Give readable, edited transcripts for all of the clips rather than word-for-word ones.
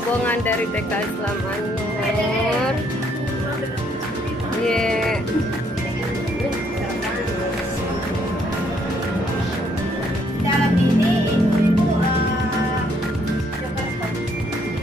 rombongan dari TK Islam An-Nur. Yeah. Dalam ini ibu Jakarta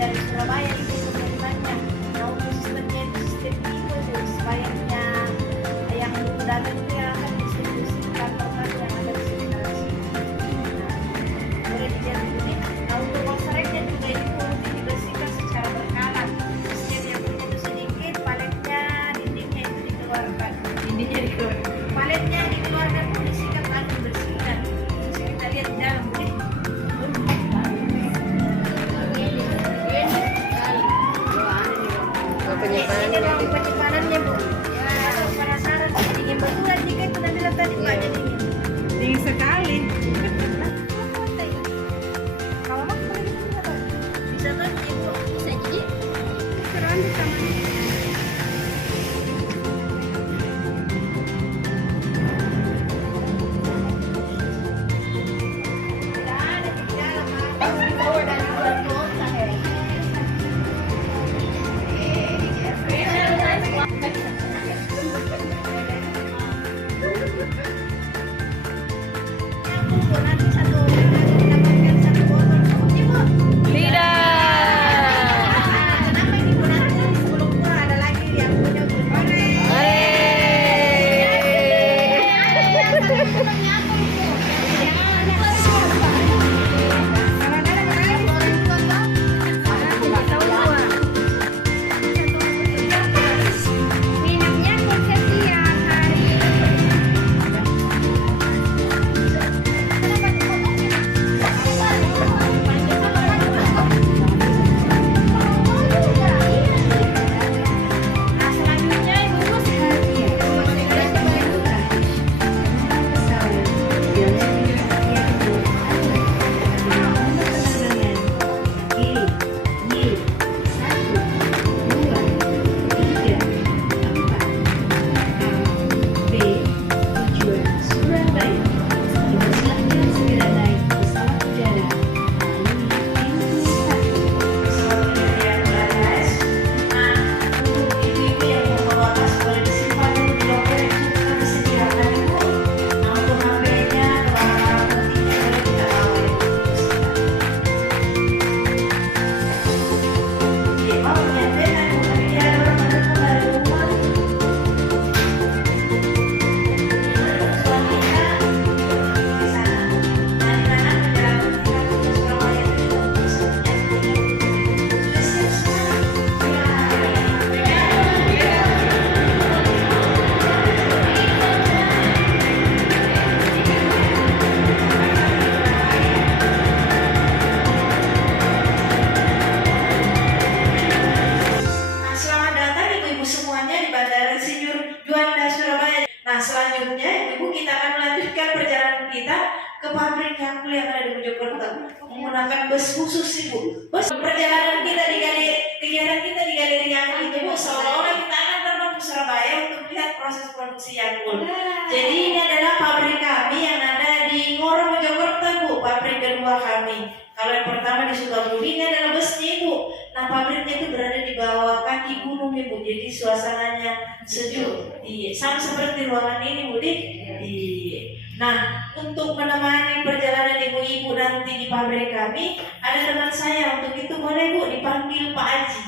dari Surabaya itu pengirimannya. Nah, untuk sistemnya itu sistem itu sebaliknya yang datang itu yang akan distribusi kantor yang ada di sekitar sini. Nah, boleh dilihat ini. Nah, untuk boxernya juga itu dibersihkan secara berkala. Setiap yang itu sedikit, paletnya, dindingnya itu dikeluarkan. Dindingnya dikeluarkan. Paletnya dikeluarkan, pun disikat lalu dibersihkan. Kita lihat di dalam, boleh. Ini ruang penyimpanannya, Bu. Ya, kalau penasaran, dingin betulan jika itu nanti lihat tadi Pak, dingin. Dingin sekali. Kalau mau boleh bisa Pak. Bisa kan, Ibu? Bisa jadi. Sekarang di taman. Tidak ada di dalam, Pak. Di bawah dan di luar kota, ya. Nanti satu orang akan mendapatkan satu botol kopi, Bu. Lidah. Kenapa ini Bu? Nanti sebelum pulang ada lagi yang punya Bu. Minumnya konsep tiap hari. Nah, selanjutnya Ibu Nah, selamat datang Ibu-ibu semuanya di Bandara Insinyur Juanda Surabaya. Nah, selanjutnya Ibu kita akan melanjutkan perjalanan kita ke pabrik Yakult yang ada di Mojokerto menggunakan bus khusus Ibu. Bus perjalanan kita di galeri, kegiatan kita di galeri Yakult itu Bu, seolah-olah kita akan terbang ke Surabaya untuk melihat proses produksi Yakult. Jadi ini adalah pabrik kami yang ada di Ngoro Mojokerto Bu, pabrik kedua kami. Kalau yang pertama di Sukabumi ini adalah busnya Ibu. Nah, pabriknya itu berada di bawah kaki gunung Ibu, jadi suasananya sejuk. Iya, sama seperti ruangan ini Bu. Iya. Nah, untuk menemani perjalanan ibu-ibu nanti di pabrik kami, ada teman saya. Untuk itu boleh Bu dipanggil Pak Aji.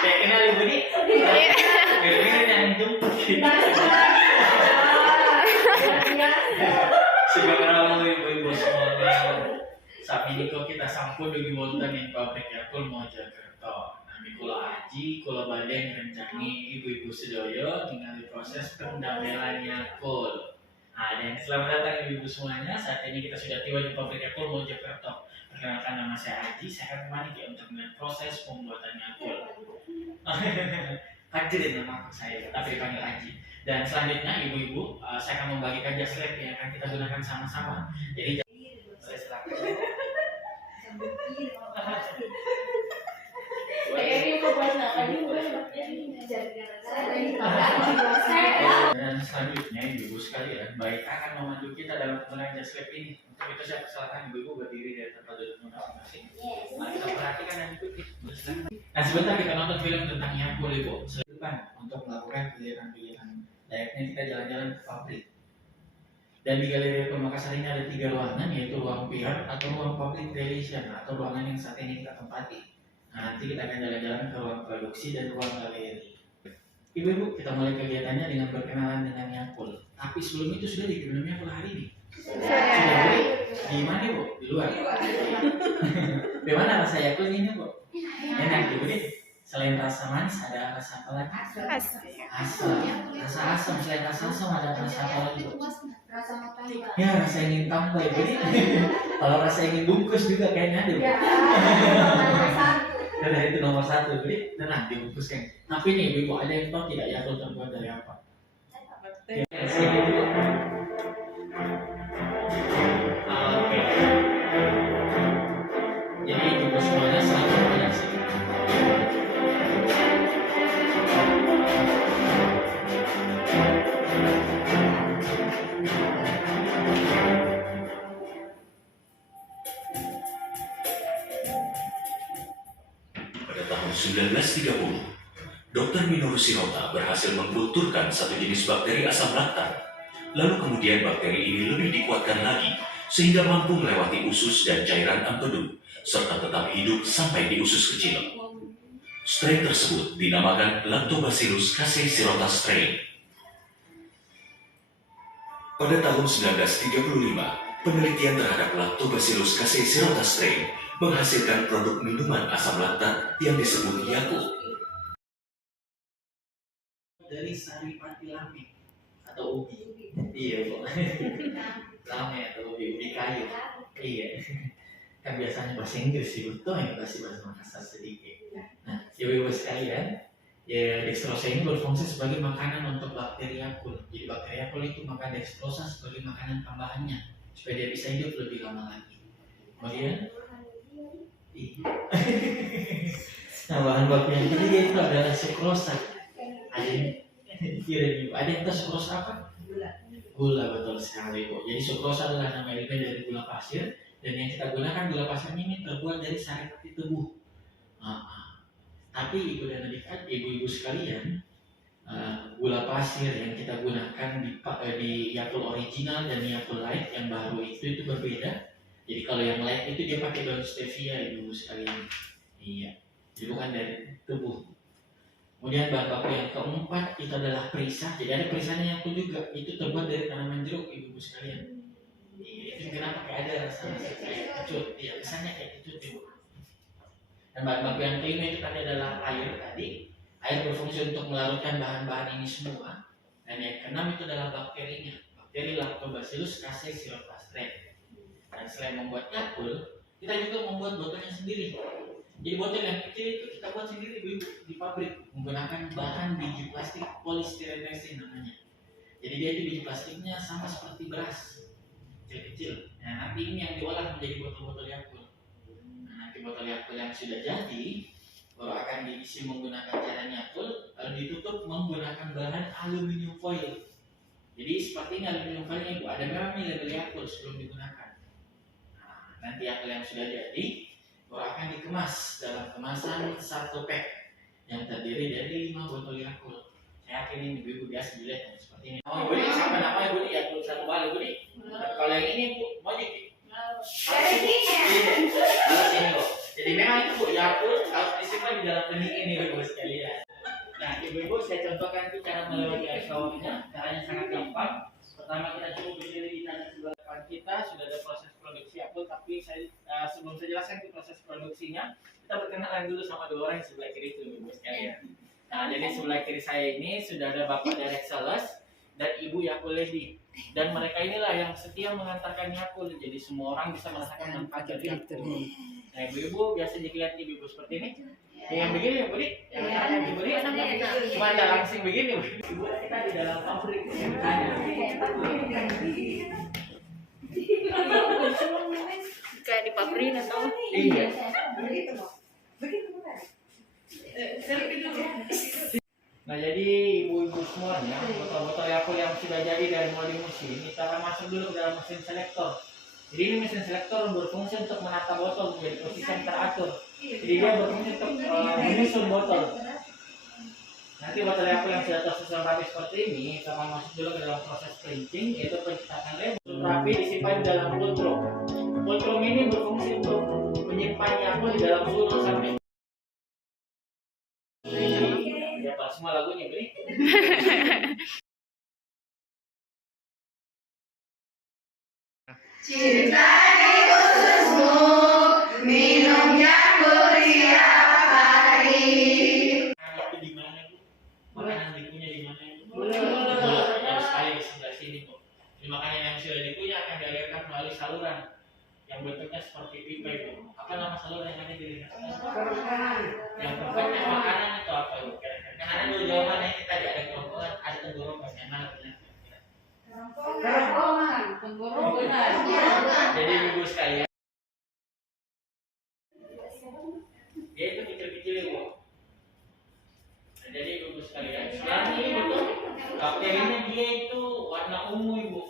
Kayak kenal ibu nih? Ini yang jemput. Sebenarnya ibu-ibu semuanya. Saat ini kok kita sampun di wonten ing pabrik Yakult Mojokerto. Nami kula Aji, kula badhe ngrencangi ibu-ibu sedaya ningali proses pendamelan Yakult. Dan selamat datang ibu-ibu semuanya. Saat ini kita sudah tiba di pabrik Yakult Mojokerto. Perkenalkan, nama saya Aji. Saya akan menemani untuk melihat proses pembuatan Yakult. Hadirin nama saya, tapi dipanggil Aji. Dan selanjutnya ibu-ibu, saya akan membagikan jas lab yang akan kita gunakan sama-sama. Jadi saya silakan. Dan selanjutnya ibu sekalian, baik akan memandu kita dalam penggunaan jas lab ini. Untuk itu saya persilakan ibu-ibu berdiri dari tempat duduk masing-masing. Mari kita perhatikan dan ikuti. Nah, sebentar kita nonton film tentang Yakult ibu. Selanjutnya untuk melakukan kegiatan-kegiatan layaknya kita jalan-jalan ke pabrik. Dan di Galeri Yakult Makassar ini ada 3 ruangan, yaitu ruang PR atau ruang public relation atau ruangan yang saat ini kita tempati. Nah, nanti kita akan jalan-jalan ke ruang produksi dan ruang galeri. Ibu-ibu, kita mulai kegiatannya dengan berkenalan dengan Yakult. Tapi sebelum itu sudah diminum Yakult hari ini. Sudah beli? Di mana Bu? Di luar. Bagaimana rasa Yakult ini Bu? Enak ibu nih. Selain rasa manis ada rasa apa lagi? Asam. Rasa asam. Selain rasa asam ada rasa apa lagi Bu? Ya, rasa ingin tambah ibu nih. Kalau rasa ingin bungkus juga kayaknya ada Bu. Karena itu nomor 1, jadi tenang dibungkuskan. Tapi nih ibu ada yang tahu tidak Yakult terbuat dari apa? Oke. Jadi ibu semuanya selalu menyaksikan. Pada tahun 1930, Dr. Minoru Shirota berhasil mengkulturkan satu jenis bakteri asam laktat. Lalu kemudian bakteri ini lebih dikuatkan lagi, sehingga mampu melewati usus dan cairan empedu, serta tetap hidup sampai di usus kecil. Strain tersebut dinamakan Lactobacillus casei shirota strain. Pada tahun 1935, penelitian terhadap Lactobacillus casei shirota strain menghasilkan produk minuman asam laktat yang disebut Yakult. Dari sari pati lame atau ubi. Iya Bu. Lame atau ubi kayu. Iya. Kan biasanya bahasa Inggris sih betul yang kasih bahasa Makassar sedikit. Nah, ibu-ibu sekalian, ya dextrosa ini berfungsi sebagai makanan untuk bakteri Yakult. Jadi bakteri Yakult itu makan dextrosa sebagai makanan tambahannya supaya dia bisa hidup lebih lama lagi. Kemudian nah, bahan baku yang ketiga itu adalah sukrosa. Ada yang tahu sukrosa apa? Gula, betul sekali Bu. Jadi sukrosa adalah nama ilmiah dari gula pasir, dan yang kita gunakan gula pasir ini terbuat dari sari pati tebu. Tapi ibu-ibu sekalian, gula pasir yang kita gunakan di Yakult original dan Yakult Light yang baru itu berbeda. Jadi kalau yang light itu dia pakai daun stevia ibu sekalian. Iya. Jadi bukan dari tubuh. Kemudian bahan baku yang keempat itu adalah perisa. Jadi ada perisanya Yakult juga. Itu terbuat dari tanaman jeruk ibu sekalian. Iya. Itu kenapa kayak ada rasa kayak kecut. Iya, kesannya kayak kecut ibu. Dan bahan baku yang kelima itu tadi adalah air tadi. Air berfungsi untuk melarutkan bahan-bahan ini semua. Dan yang keenam itu adalah bakterinya. Bakteri Lactobacillus casei shirota strain. Dan selain membuat Yakult, kita juga membuat botolnya sendiri. Jadi botol yang kecil itu kita buat sendiri di pabrik menggunakan bahan biji plastik polystyrene resin namanya. Jadi dia itu biji plastiknya sama seperti beras, kecil-kecil. Nah, nanti ini yang diolah menjadi botol-botol Yakult. Nah, nanti botol Yakult yang sudah jadi baru akan diisi menggunakan cairan Yakult, lalu ditutup menggunakan bahan aluminium foil. Jadi seperti ini aluminium foilnya ibu, ada memang label Yakult sebelum digunakan. Nanti Yakult yang sudah jadi baru akan dikemas dalam kemasan 1 pack yang terdiri dari 5 botol Yakult. Saya yakin ini ibu biasa dilihat seperti ini. Oh ibu, siapa nama ibu Yakult 1 bal ibu? Kalau yang ini Bu, mau jadi? Ini Bu. Jadi memang itu Bu Yakult harus disimpan di dalam benih ini ibu sekalian. Nah ibu-ibu saya contohkan itu cara melewati air showernya. Caranya sangat gampang. Pertama kita cukup berdiri di tangan sebelah depan kita, sudah ada proses produksi Yakult. Tapi sebelum saya jelaskan proses produksinya, kita berkenalan dulu sama 2 orang yang sebelah kiri itu ibu sekalian. Nah jadi sebelah kiri saya ini sudah ada Bapak Derek Sales dan Ibu Yakult Lady. Dan mereka inilah yang setia mengantarkan Yakult. Jadi semua orang bisa merasakan manfaat dari Yakult. Nah ibu-ibu biasa dilihat ibu-ibu seperti ini. Yang begini ya Budi, yang Ibu Budi, cuma ada langsing begini. Ibu kita di dalam pabrik Kayak di pabrik atau? Iya. Nah jadi ibu-ibu semuanya, botol-botol Yakult yang sudah jadi dari molding mesin, ini cara masuk dulu ke dalam mesin selektor. Jadi ini mesin selektor berfungsi untuk menata botol menjadi posisi yang teratur. Jadi dia berfungsi untuk menyusun botol. Nanti botol Yakult yang sudah tersusun rapi seperti ini akan masuk dulu ke dalam proses printing, yaitu pencetakan label. Rapi disimpan di dalam pultrum. Pultrum ini berfungsi untuk menyimpan Yakult di dalam suhu 0 sampai. Ya Pak, semua lagunya beri. Cintai khususmu, minum Yakult tiap hari. Itu di mana Bu? Makanan dikunyah di mana Bu? Yang sekali di sebelah sini Bu. Di makanan yang sudah dikunyah akan dialirkan melalui saluran yang bentuknya seperti pipa Bu. Apa nama saluran yang ada di yang bentuknya makanan itu apa Bu? Kan ada dua jawaban yang kita ada kerongkongan, ada tenggorokan yang mana benar? Jadi ibu sekalian, dia itu kecil-kecil Bu. Nah, jadi ibu sekalian, sebenarnya ini betul bakterinya dia itu warna ungu Ibu.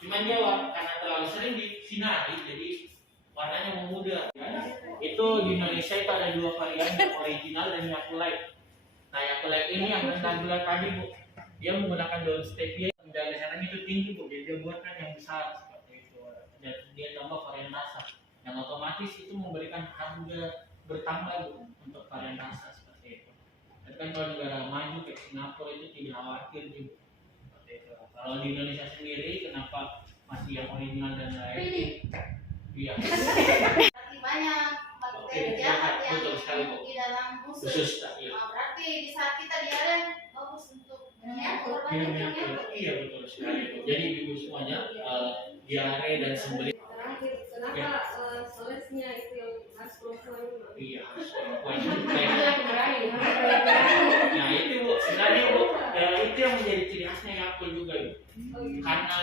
Cuman dia karena terlalu sering disinari, jadi warnanya memudar. Itu di Indonesia itu ada dua varian, yang original dan Yakult. Nah Yakult ini yang rendah gula tadi Bu, dia menggunakan daun stevia. Dan kesehatan itu tinggi Bu, jadi dia buatkan yang besar seperti itu. Dan dia tambah varian rasa, yang otomatis itu memberikan harga bertambah Bu untuk varian rasa seperti itu. Dan kan kalau negara maju kayak Singapura itu tidak khawatir juga seperti itu. Kalau di Indonesia sendiri kenapa masih yang original dan lain? Iya. Banyak bakteri jahat yang di dalam Khusus tak ya. berarti di saat kita diare bagus untuk Yakult. Iya betul sekali. Jadi ibu semuanya diare dan sembelih. Kenapa solesnya itu yang harus perempuan? Iya harus perempuan. Nah itu Bu, sebenarnya Bu, itu yang menjadi ciri khasnya Yakult juga Bu. Karena